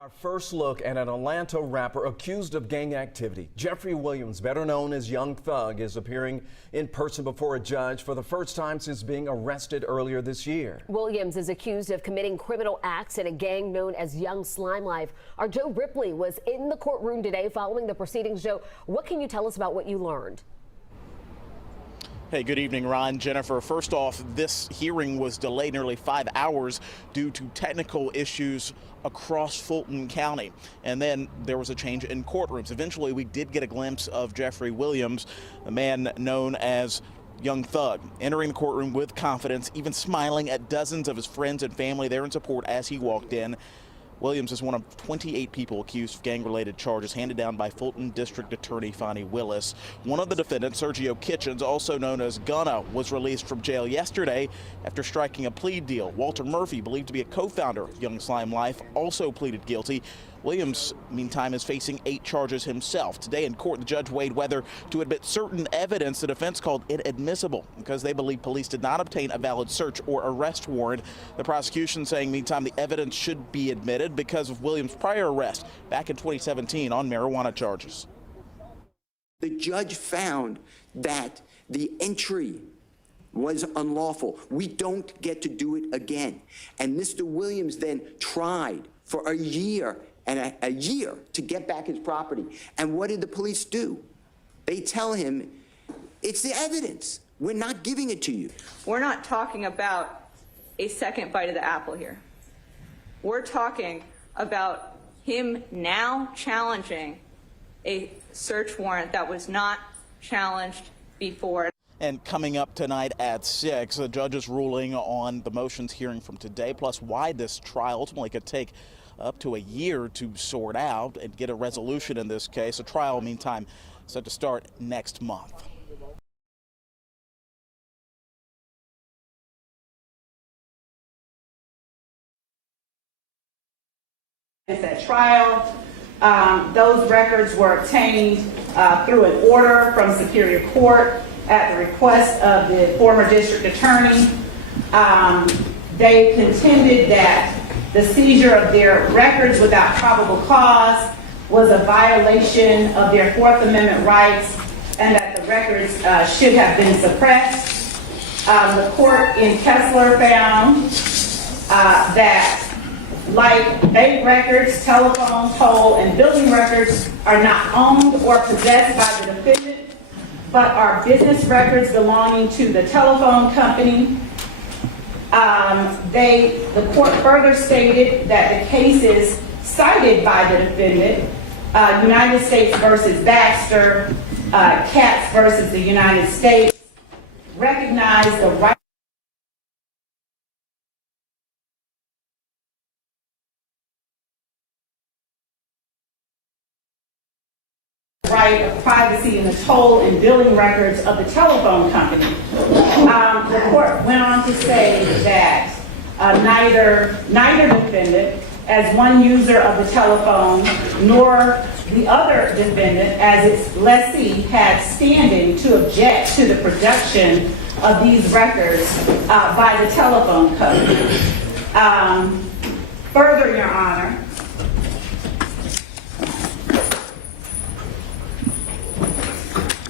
Our first look at an Atlanta rapper accused of gang activity. Jeffrey Williams, better known as Young Thug, is appearing in person before a judge for the first time since being arrested earlier this year. Williams is accused of committing criminal acts in a gang known as Young Slime Life. Our Joe Ripley was in the courtroom today following the proceedings. Joe, what can you tell us about what you learned? Hey, good evening, Ron, Jennifer. First off, this hearing was delayed nearly 5 hours due to technical issues across Fulton County. And then there was a change in courtrooms. Eventually, we did get a glimpse of Jeffrey Williams, the man known as Young Thug, entering the courtroom with confidence, even smiling at dozens of his friends and family there in support as he walked in. Williams is one of 28 people accused of gang-related charges handed down by Fulton District Attorney Fonnie Willis. One of the defendants, Sergio Kitchens, also known as Gunna, was released from jail yesterday after striking a plea deal. Walter Murphy, believed to be a co-founder of Young Slime Life, also pleaded guilty. Williams, meantime, is facing 8 charges himself. Today in court, the judge weighed whether to admit certain evidence the defense called inadmissible because they believe police did not obtain a valid search or arrest warrant. The prosecution saying, meantime, the evidence should be admitted because of Williams' prior arrest back in 2017 on marijuana charges. The judge found that the entry was unlawful. We don't get to do it again. And Mr. Williams then tried for a year and a year to get back his property. And what did the police do? They tell him, it's the evidence. We're not giving it to you. We're not talking about a second bite of the apple here. We're talking about him now challenging a search warrant that was not challenged before. And coming up tonight at 6, the judge is ruling on the motions hearing from today, plus why this trial ultimately could take up to a year to sort out and get a resolution in this case. A trial, meantime, set to start next month. At trial, those records were obtained through an order from Superior Court at the request of the former district attorney. They contended that the seizure of their records without probable cause was a violation of their Fourth Amendment rights and that the records should have been suppressed. The court in Kessler found that like bank records, telephone, toll, and building records are not owned or possessed by the defendant, but are business records belonging to the telephone company. The court further stated that the cases cited by the defendant, United States versus Baxter, Katz versus the United States, recognize the right of privacy in the toll and billing records of the telephone company. The court went on to say that neither defendant, as one user of the telephone, nor the other defendant, as its lessee, had standing to object to the production of these records by the telephone company. Further, Your Honor,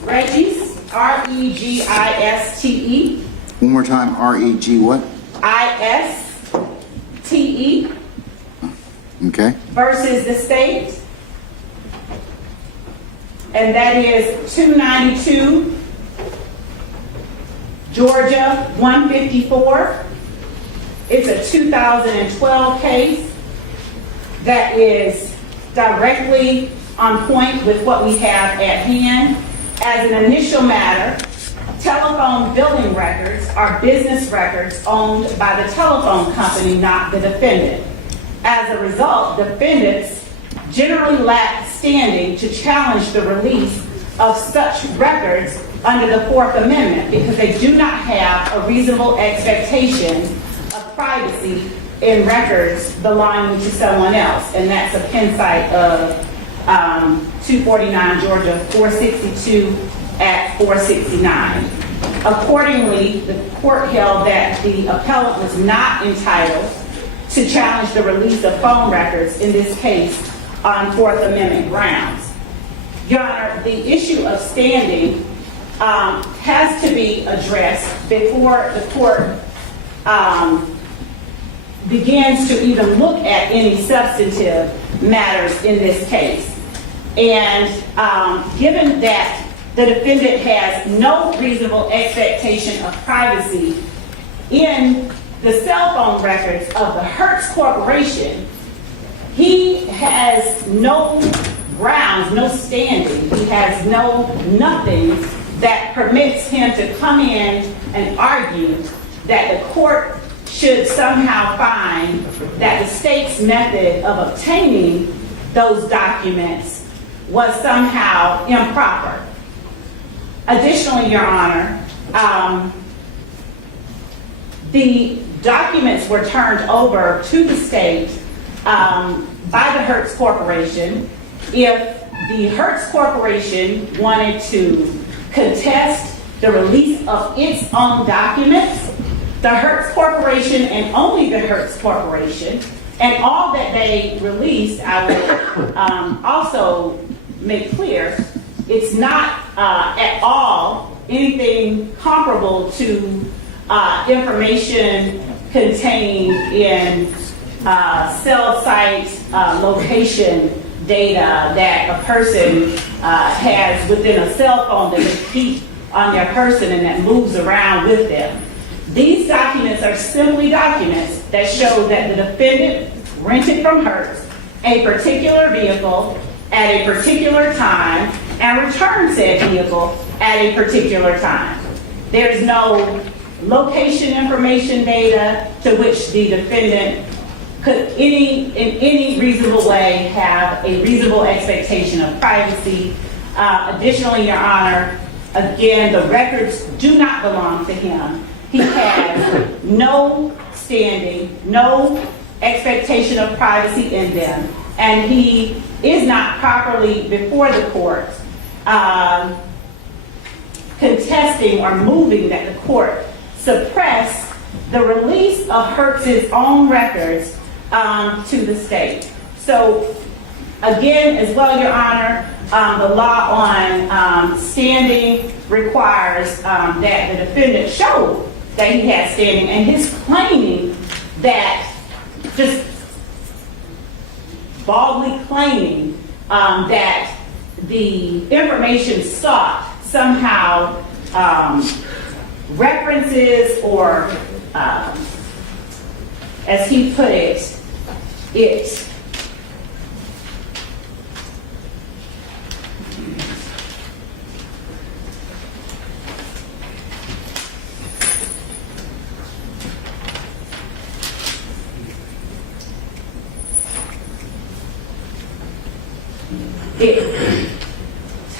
Regis, R-E-G-I-S-T-E. One more time, R-E-G what? I-S-T-E. Okay. Versus the state. And that is 292, Georgia 154. It's a 2012 case that is directly on point with what we have at hand. As an initial matter, telephone billing records are business records owned by the telephone company, not the defendant. As a result, defendants generally lack standing to challenge the release of such records under the Fourth Amendment because they do not have a reasonable expectation of privacy in records belonging to someone else. And that's a pen site of 249 Georgia 462 at 469. Accordingly, the court held that the appellant was not entitled to to challenge the release of phone records in this case on Fourth Amendment grounds. Your Honor, the issue of standing has to be addressed before the court begins to even look at any substantive matters in this case. And given that the defendant has no reasonable expectation of privacy in the cell phone records of the Hertz Corporation, he has no grounds, no standing. He has nothing that permits him to come in and argue that the court should somehow find that the state's method of obtaining those documents was somehow improper. Additionally, Your Honor, the documents were turned over to the state by the Hertz Corporation. If the Hertz Corporation wanted to contest the release of its own documents, the Hertz Corporation and only the Hertz Corporation, and all that they released, I would also make clear, it's not at all anything comparable to information contained in cell site location data that a person has within a cell phone that they keep on their person and that moves around with them. These documents are simply documents that show that the defendant rented from Hertz a particular vehicle at a particular time and returned said vehicle at a particular time. There's no location information data to which the defendant could in any reasonable way have a reasonable expectation of privacy. Additionally, Your Honor, again, the records do not belong to him. He has no standing, no expectation of privacy in them, and he is not properly before the court contesting or moving that the court suppress the release of Hertz's own records to the state. So again, as well, Your Honor, the law on standing requires that the defendant show that he has standing, and his claiming that, just baldly claiming that the information sought somehow references or, as he put it, it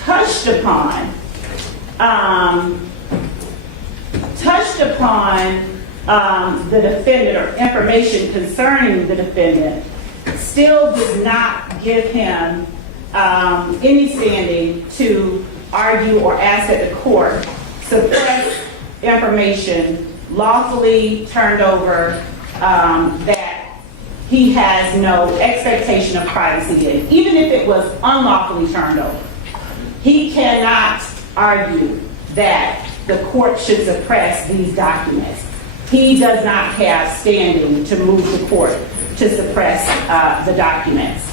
touched upon the defendant or information concerning the defendant, still does not give him any standing to argue or ask that the court suppress information lawfully turned over that he has no expectation of privacy in, even if it was unlawfully turned over. He cannot argue that the court should suppress these documents. He does not have standing to move the court to suppress the documents.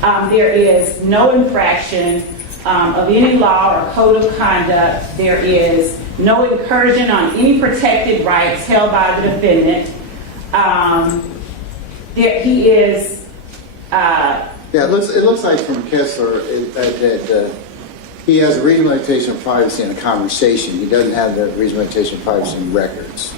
There is no infraction of any law or code of conduct. There is no incursion on any protected rights held by the defendant. He is. Yeah, it looks like from Kessler that he has a reasonable expectation of privacy in a conversation. He doesn't have the reasonable expectation of privacy in records.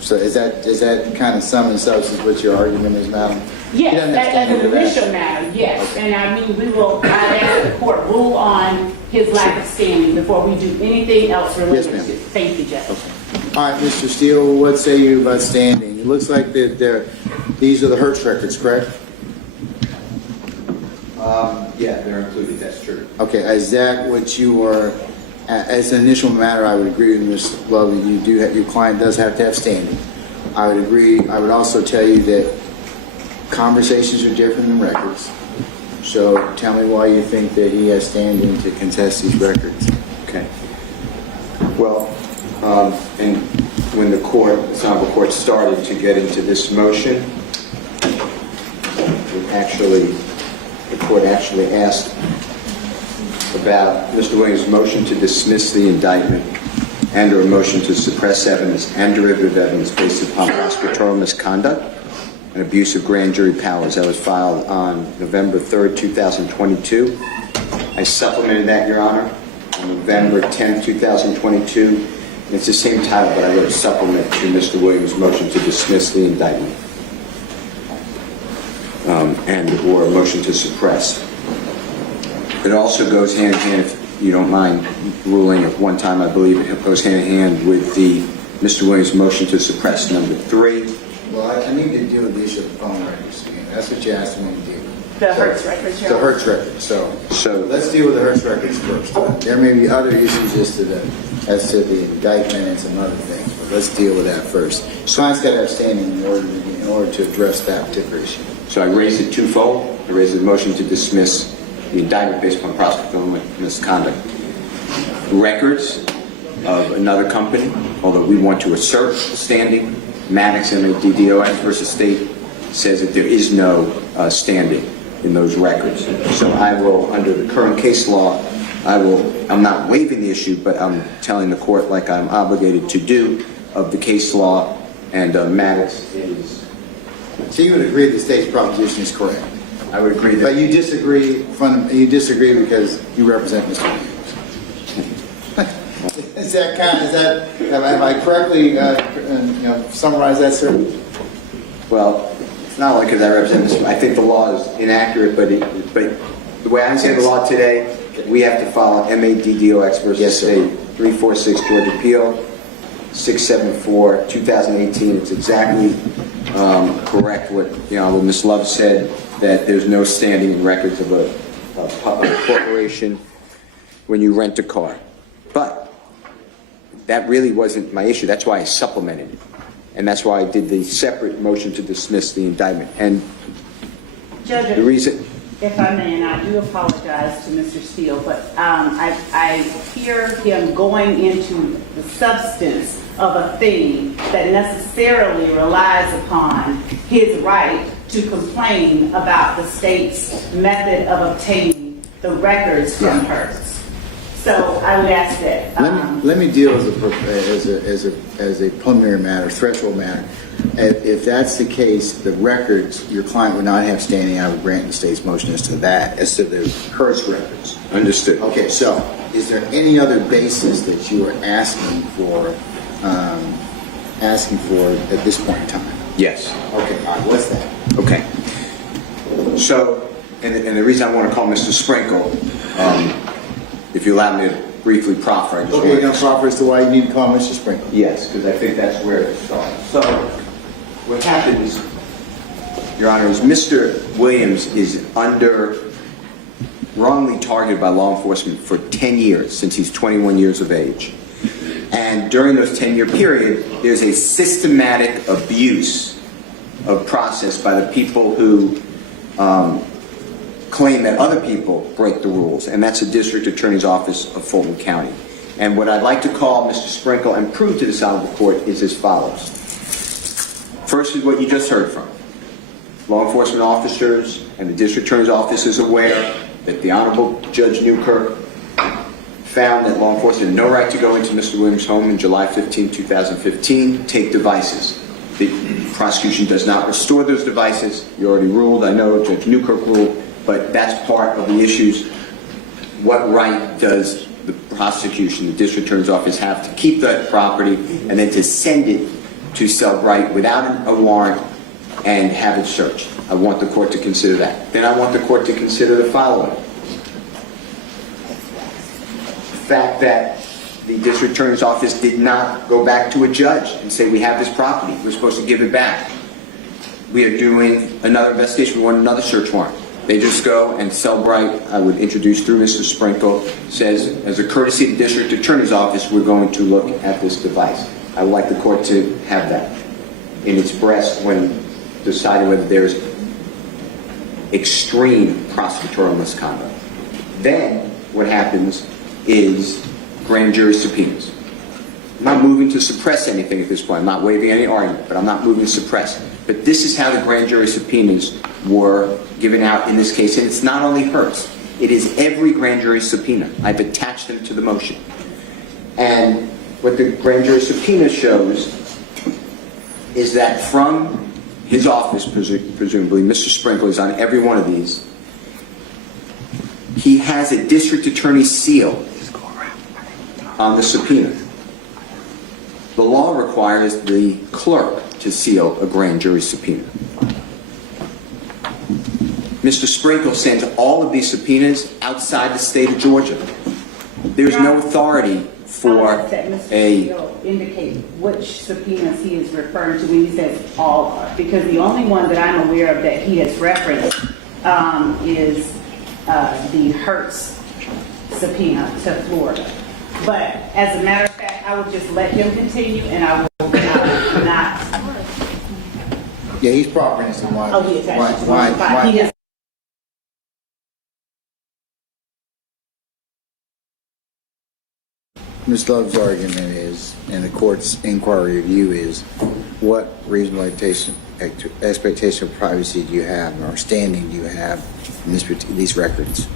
So is that kind of sum and substance what your argument is now? Yes, as an initial matter, yes. Okay. And I mean, we will ask the court rule on his lack of standing before we do anything else related to it. Thank you, Judge. Okay. All right, Mr. Steele, what say you about standing? It looks like that these are the Hertz records, correct? Yeah, they're included, that's true. Okay, is that what you are, as an initial matter, I would agree with Ms. Lovely, your client does have to have standing. I would agree. I would also tell you that conversations are different than records. So tell me why you think that he has standing to contest these records. Okay. Well, and when the Honorable Court started to get into this motion, the court actually asked about Mr. Williams' motion to dismiss the indictment and or a motion to suppress evidence and derivative evidence based upon prosecutorial misconduct and abuse of grand jury powers. That was filed on November 3rd, 2022. I supplemented that, Your Honor, on November 10th, 2022. And it's the same title, but I wrote a supplement to Mr. Williams' motion to dismiss the indictment and or a motion to suppress. It also goes hand in hand, if you don't mind ruling at one time, I believe it goes hand in hand with the Mr. Williams' motion to suppress number 3. Well, I need to deal with the issue of the phone records again. That's what you asked me to do. The Hertz records, The Hertz records. So let's deal with the Hertz records first. There may be other issues as to the indictment and some other things, but let's deal with that first. Client's got to have standing in order to address that particular issue. So I raised it twofold. I raised the motion to dismiss the indictment based upon prosecutorial misconduct. Records of another company, although we want to assert standing, Maddox, M-A-D-D-O-X versus State, says that there is no standing in those records. So I will, under the current case law, I'm not waiving the issue, but I'm telling the court, like I'm obligated to do, of the case law, and Maddox is... So you would agree the state's proposition is correct? I would agree that... But you disagree because you represent Mr. Williams. Have I correctly summarized that, sir? Well, it's not like because I represent Mr. I think the law is inaccurate, but the way I understand the law today, we have to follow M-A-D-D-O-X versus State, 346 Georgia Appeal, 674, 2018. It's exactly correct what the Honorable Ms. Love said, that there's no standing in records of a corporation when you rent a car. But that really wasn't my issue. That's why I supplemented it. And that's why I did the separate motion to dismiss the indictment. And Judge, the reason... If I may, and I do apologize to Mr. Steele, but I hear him going into the substance of a thing that necessarily relies upon his right to complain about the state's method of obtaining the records from Hertz. So I would ask that. Let me deal as a preliminary matter, threshold matter. If that's the case, the records, your client would not have standing. I would grant the state's motion as to that, as to the Hertz records. Understood. Okay, so is there any other basis that you are asking for at this point in time? Yes. Okay, all right, what's that? Okay. So, and the reason I want to call Mr. Sprinkle, if you allow me to briefly proffer, I just okay, you're going to proffer as to why you need to call Mr. Sprinkle. Yes, because I think that's where it starts. So, what happens, Your Honor, is Mr. Williams is wrongly targeted by law enforcement for 10 years, since he's 21 years of age. And during those 10-year period, there's a systematic abuse of process by the people who claim that other people break the rules, and that's the District Attorney's Office of Fulton County. And what I'd like to call Mr. Sprinkle and prove to this Honorable Court is as follows. First is what you just heard from. Law enforcement officers and the District Attorney's Office is aware that the Honorable Judge Newkirk found that law enforcement had no right to go into Mr. Williams' home in July 15, 2015, take devices. The prosecution does not restore those devices. You already ruled, I know, Judge Newkirk ruled, but that's part of the issues. What right does the prosecution, the District Attorney's Office, have to keep that property and then to send it to Cellbrite without a warrant and have it searched? I want the court to consider that. Then I want the court to consider the following. The fact that the District Attorney's Office did not go back to a judge and say, we have this property, we're supposed to give it back. We are doing another investigation, we want another search warrant. They just go and Cellbrite, I would introduce through Mr. Sprinkle, says, as a courtesy of the District Attorney's Office, we're going to look at this device. I would like the court to have that. in its breast when deciding whether there's extreme prosecutorial misconduct. Then what happens is grand jury subpoenas. I'm not moving to suppress anything at this point. I'm not waiving any argument, but I'm not moving to suppress. But this is how the grand jury subpoenas were given out in this case. And it's not only Hertz. It is every grand jury subpoena. I've attached them to the motion. And what the grand jury subpoena shows is that from his office, presumably, Mr. Sprinkle is on every one of these. He has a district attorney's seal on the subpoena. The law requires the clerk to seal a grand jury subpoena. Mr. Sprinkle sends all of these subpoenas outside the state of Georgia. There's no authority for a... indicate which subpoenas he is referring to when he says all are, because the only one that I'm aware of that he has referenced is the Hertz subpoena to Florida. But as a matter of fact, I will just let him continue, and I will not. Yeah, he's proper in some Oh, he attached to why? He does. Ms. Love's argument is, and the court's inquiry of you is, what reasonable expectation of privacy do you have, or standing do you have in these records?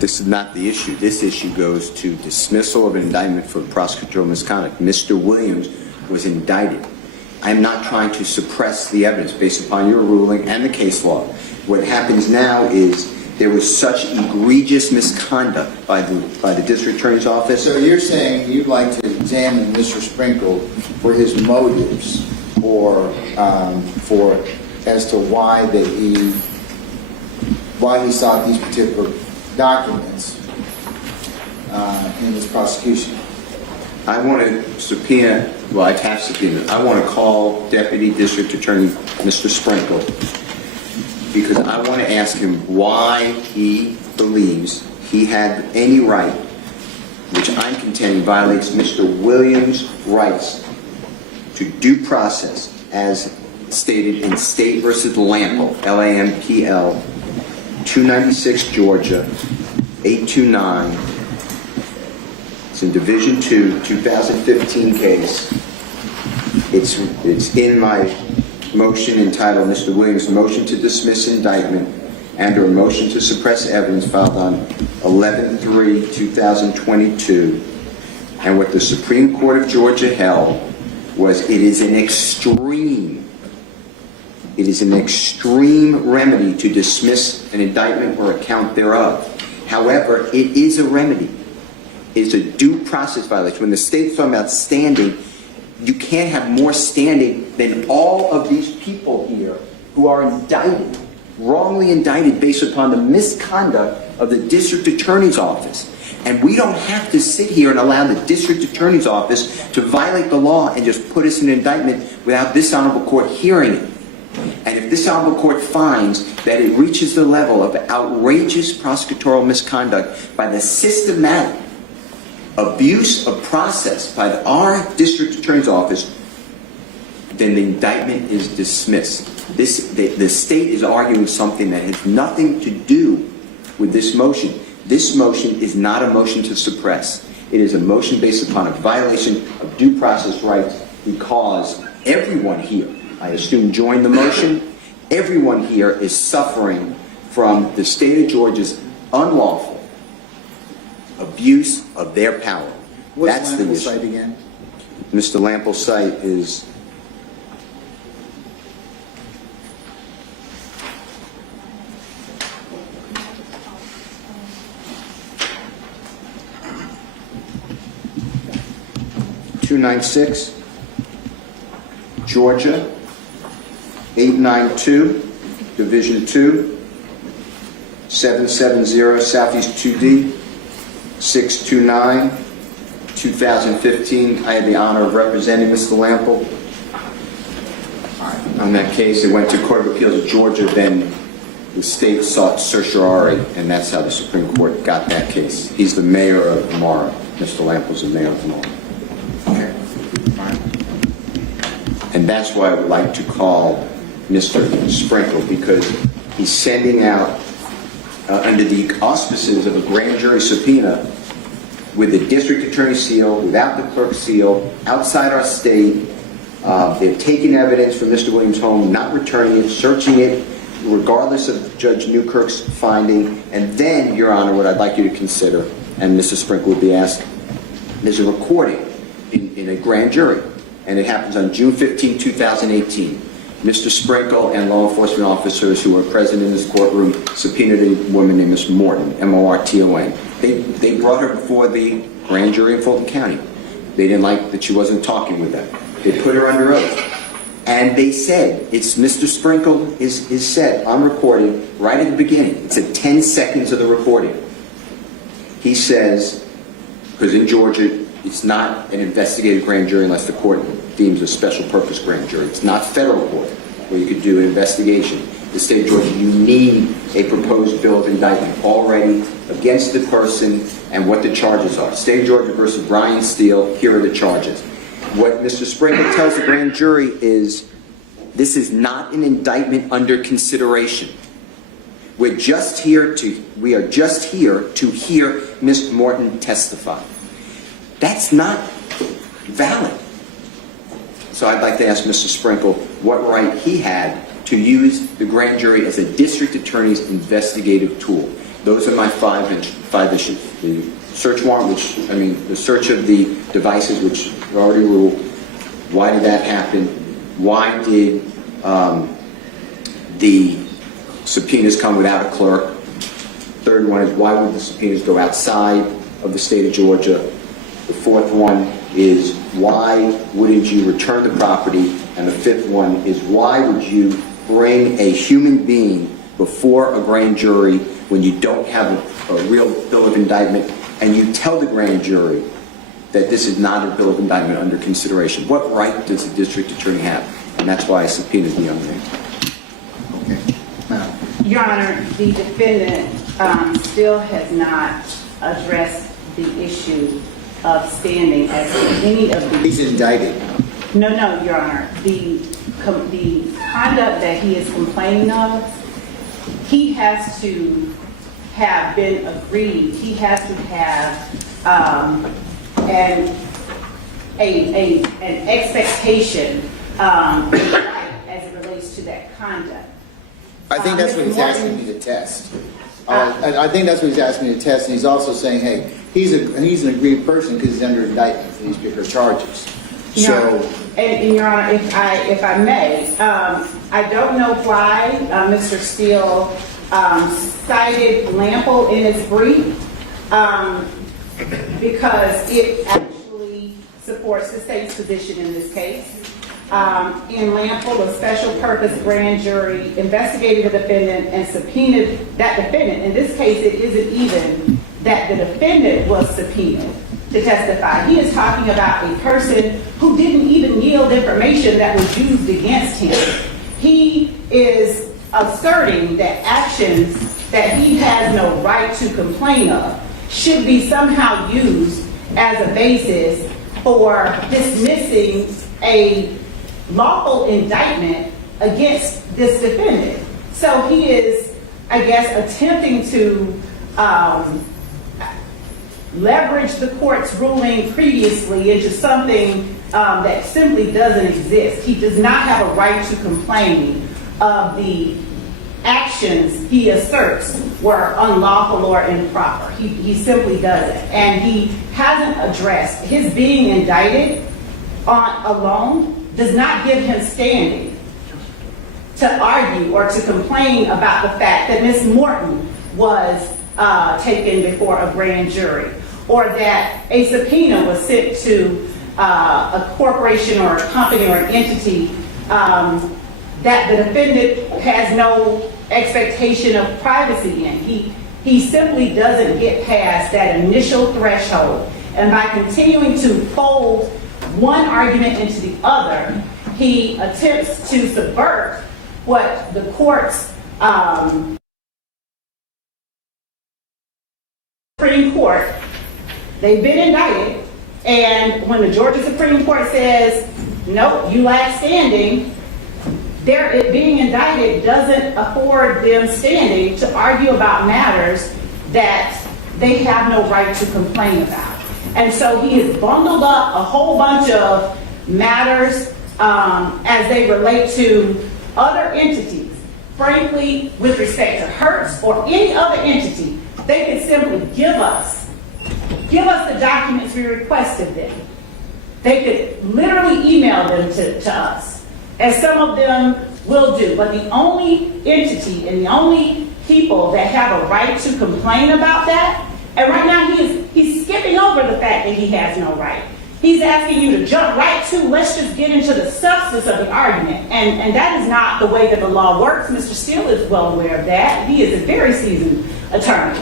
This is not the issue. This issue goes to dismissal of an indictment for prosecutorial misconduct. Mr. Williams was indicted. I'm not trying to suppress the evidence based upon your ruling and the case law. What happens now is there was such egregious misconduct by the district attorney's office. So you're saying you'd like to examine Mr. Sprinkle for his motives, or for as to why he sought these particular documents in this prosecution? I want to subpoena, well, I have subpoenaed. I want to call Deputy District Attorney Mr. Sprinkle, because I want to ask him why he believes he had any right, which I'm contending violates Mr. Williams' rights to due process as stated in State v. Lampel, L-A-M-P-L, 296 Georgia, 829. It's in Division 2, 2015 case. It's in my motion entitled Mr. Williams' motion to dismiss indictment and or motion to suppress evidence filed on 11/3/2022. And what the Supreme Court of Georgia held was it is an extreme remedy to dismiss an indictment or a count thereof. However, it is a remedy. It's a due process violation. When the state's talking about standing, you can't have more standing than all of these people here who are indicted, wrongly indicted based upon the misconduct of the district attorney's office. And we don't have to sit here and allow the district attorney's office to violate the law and just put us in an indictment without this honorable court hearing it. And if this honorable court finds that it reaches the level of outrageous prosecutorial misconduct by the systematic abuse of process by our district attorney's office, then the indictment is dismissed. The state is arguing something that has nothing to do with this motion. This motion is not a motion to suppress. It is a motion based upon a violation of due process rights, because everyone here, I assume, joined the motion. Everyone here is suffering from the state of Georgia's unlawful abuse of their power. What's That's the Lampel's issue. site again? Mr. Lampel's site is .296 Georgia, 892 Division 2, 770 Southeast 2D, 629, 2015. I had the honor of representing Mr. Lampel. On that case, it went to Court of Appeals of Georgia, then the state sought certiorari, and that's how the Supreme Court got that case. He's the mayor of Mara. Mr. Lampel's the mayor of Mara. Okay. And And that's why I would like to call Mr. Sprinkle, because he's sending out, under the auspices of a grand jury subpoena, with the district attorney seal, without the clerk's seal, outside our state. They've taken evidence from Mr. Williams' home, not returning it, searching it, regardless of Judge Newkirk's finding. And then, Your Honor, what I'd like you to consider, and Mr. Sprinkle would be asked, there's a recording in a grand jury, and it happens on June 15, 2018. Mr. Sprinkle and law enforcement officers who were present in this courtroom subpoenaed a woman named Ms. Morton, M-O-R-T-O-N. They brought her before the grand jury in Fulton County. They didn't like that she wasn't talking with them. They put her under oath. And they said, it's Mr. Sprinkle is said on recording right at the beginning. It's at 10 seconds of the recording. He says, because in Georgia, it's not an investigative grand jury unless the court deems a special purpose grand jury. It's not federal court where you could do an investigation. The state of Georgia, you need a proposed bill of indictment already against the person and what the charges are. State of Georgia versus Brian Steele, here are the charges. What Mr. Sprinkle tells the grand jury is, this is not an indictment under consideration. We are just here to hear Ms. Morton testify. That's not valid. So I'd like to ask Mr. Sprinkle what right he had to use the grand jury as a district attorney's investigative tool. Those are my five issues. The search warrant, the search of the devices, which are already ruled. Why did that happen? Why did the subpoenas come without a clerk? Third one is, why would the subpoenas go outside of the state of Georgia? The fourth one is, why wouldn't you return the property? And the fifth one is, why would you bring a human being before a grand jury when you don't have a real bill of indictment, and you tell the grand jury that this is not a bill of indictment under consideration? What right does the district attorney have? And that's why I subpoenaed the young man. Okay. Your Honor, the defendant still has not addressed the issue of standing as to any of the... He's indicted. No, Your Honor. The conduct that he is complaining of, he has to have been agreed. He has to have an expectation as it relates to that conduct. I think that's what he's asking me to test. I think that's what he's asking me to test, and he's also saying, hey, he's an aggrieved person because he's under indictment for these particular charges. So, and Your Honor, if I may, I don't know why Mr. Steele cited Lample in his brief, because it actually supports the state's position in this case. In Lample, a special purpose grand jury investigated the defendant and subpoenaed that defendant. In this case, it isn't even that the defendant was subpoenaed to testify. He is talking about a person who didn't even yield information that was used against him. He is asserting that actions that he has no right to complain of should be somehow used as a basis for dismissing a lawful indictment against this defendant. So he is, I guess, attempting to leverage the court's ruling previously into something that simply doesn't exist. He does not have a right to complain of the actions he asserts were unlawful or improper. He simply doesn't. And he hasn't addressed his being indicted alone does not give him standing to argue or to complain about the fact that Ms. Morton was taken before a grand jury, or that a subpoena was sent to a corporation or a company or an entity that the defendant has no expectation of privacy in. He simply doesn't get past that initial threshold. And by continuing to fold one argument into the other, he attempts to subvert what the court's Supreme Court, they've been indicted, and when the Georgia Supreme Court says nope, you lack standing, it being indicted doesn't afford them standing to argue about matters that they have no right to complain about. And so he has bundled up a whole bunch of matters as they relate to other entities. Frankly, with respect to Hertz or any other entity, they could simply give us the documents we requested them. They could literally email them to us, as some of them will do. But the only entity and the only people that have a right to complain about that, and right now he's skipping over the fact that he has no right. He's asking you to jump right to, let's just get into the substance of the argument. And that is not the way that the law works. Mr. Steele is well aware of that. He is a very seasoned attorney.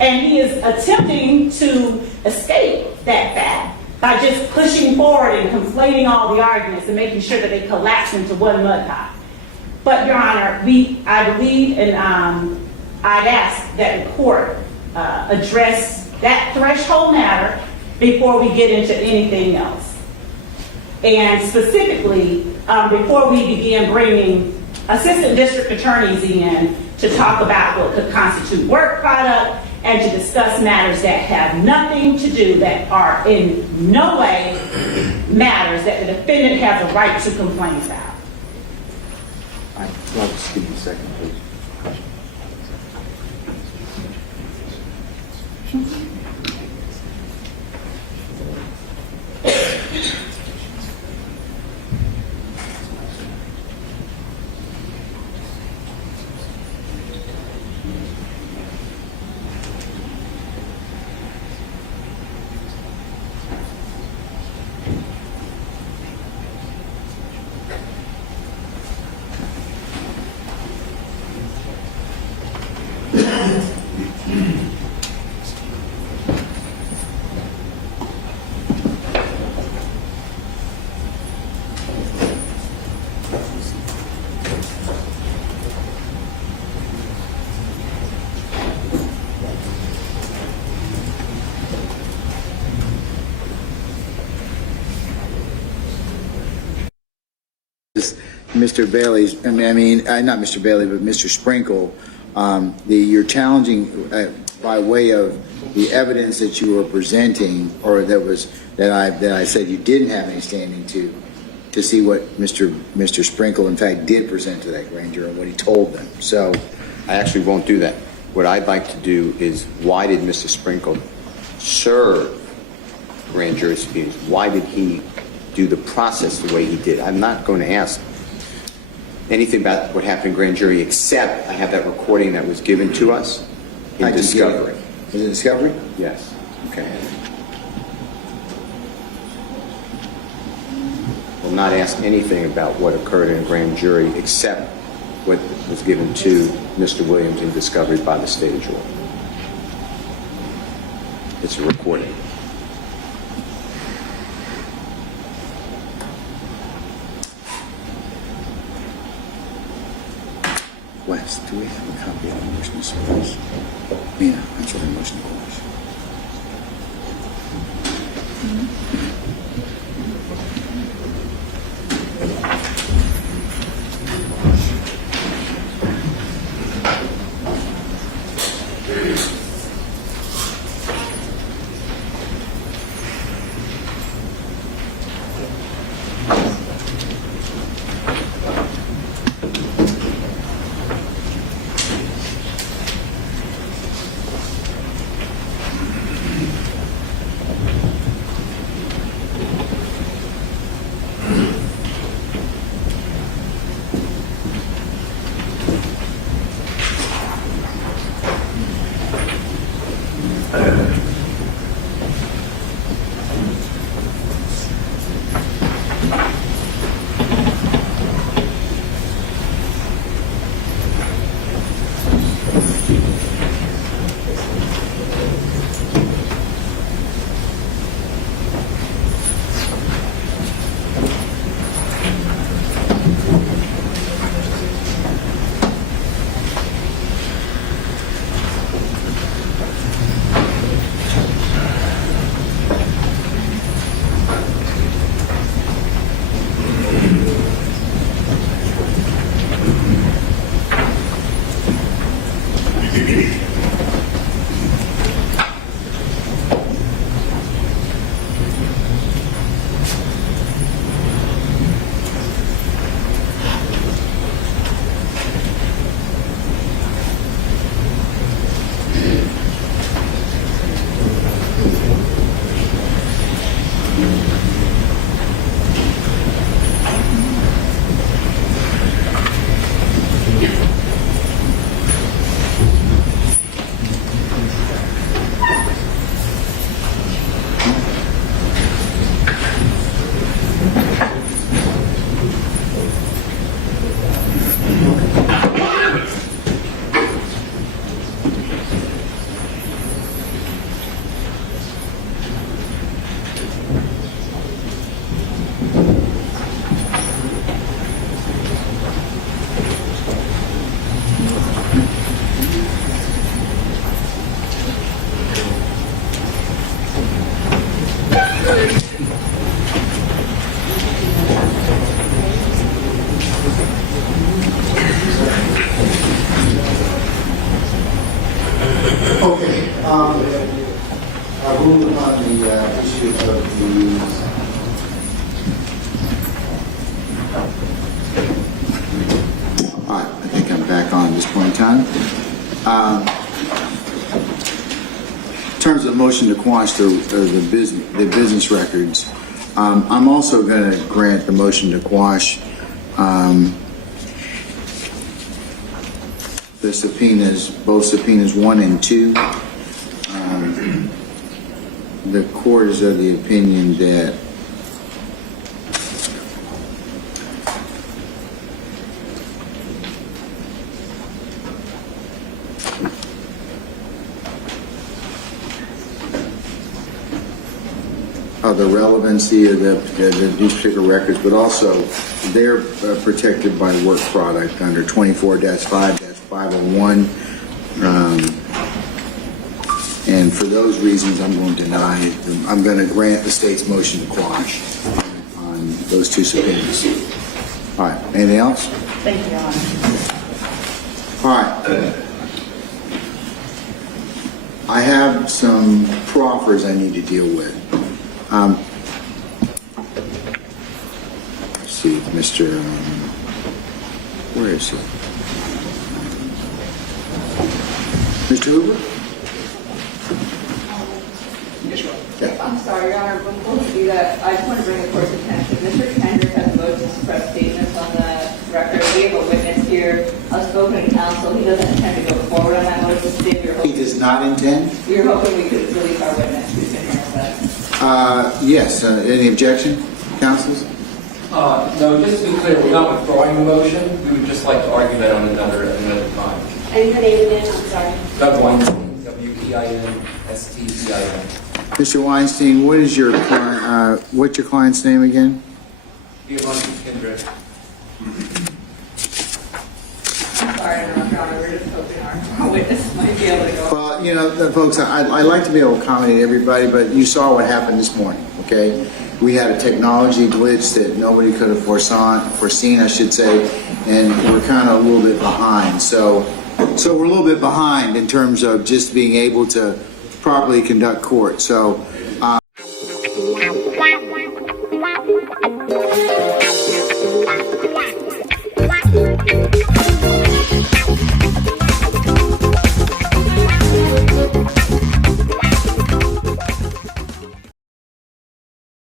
And he is attempting to escape that fact by just pushing forward and conflating all the arguments and making sure that they collapse into one mud pie. But, Your Honor, I believe, and I'd ask that the court address that threshold matter before we get into anything else. And specifically, before we begin bringing assistant district attorneys in to talk about what could constitute work product and to discuss matters that have nothing to do, that are in no way matters that the defendant has a right to complain about. All right, well, just give me a second, please. Mr. Bailey's, not Mr. Bailey, but Mr. Sprinkle, you're challenging by way of the evidence that you were presenting, or that I said you didn't have any standing to see what Mr. Sprinkle in fact did present to that grand jury and what he told them. So I actually won't do that. What I'd like to do is, why did Mr. Sprinkle serve grand jury subpoenas? Why did he do the process the way he did? I'm not going to ask anything about what happened in grand jury, except I have that recording that was given to us in discovery. Is it discovery? Yes. Okay. Will not ask anything about what occurred in a grand jury, except what was given to Mr. Williams in discovery by the state of Georgia. It's a recording. Wes, do we have a copy of the motion to suppress? Mina, I'm sorry, motion to quash. In terms of motion to quash the business records, I'm also going to grant the motion to quash the subpoenas, both subpoenas 1 and 2. The court is of the opinion that the relevancy of these particular records, but also they're protected by work product under 24-5-501. And for those reasons, I'm going to deny. I'm going to grant the state's motion to quash on those two subpoenas. All right. Anything else? Thank you, Your Honor. All right. I have some proffers I need to deal with. Let's see, Mr. Where is he? Mr. Hoover? I'm sorry, Your Honor, before we do that, I just want to bring the court's attention. Mr. Kendrick has voted to suppress statements on the record. We have a witness here. I've spoken to counsel. He doesn't intend to go forward on that motion. He does not intend? We were hoping we could release our witness who's been here with us. Yes. Any objection, counsels? No, just to be clear, we're not withdrawing the motion. We would just like to argue that on another time. And your name again, I'm sorry. Doug Weinstein, W-E-I-N-S-T-E-I-N. Mr. Weinstein, what is your client, what's your client's name again? Giovanni Kendrick. I'm sorry, Your Honor, we're just hoping our witness might be able to go. Well, you know, folks, I like to be able to accommodate everybody, but you saw what happened this morning, okay? We had a technology glitch that nobody could have foreseen, I should say, and we're kind of a little bit behind. So we're a little bit behind in terms of just being able to properly conduct court. So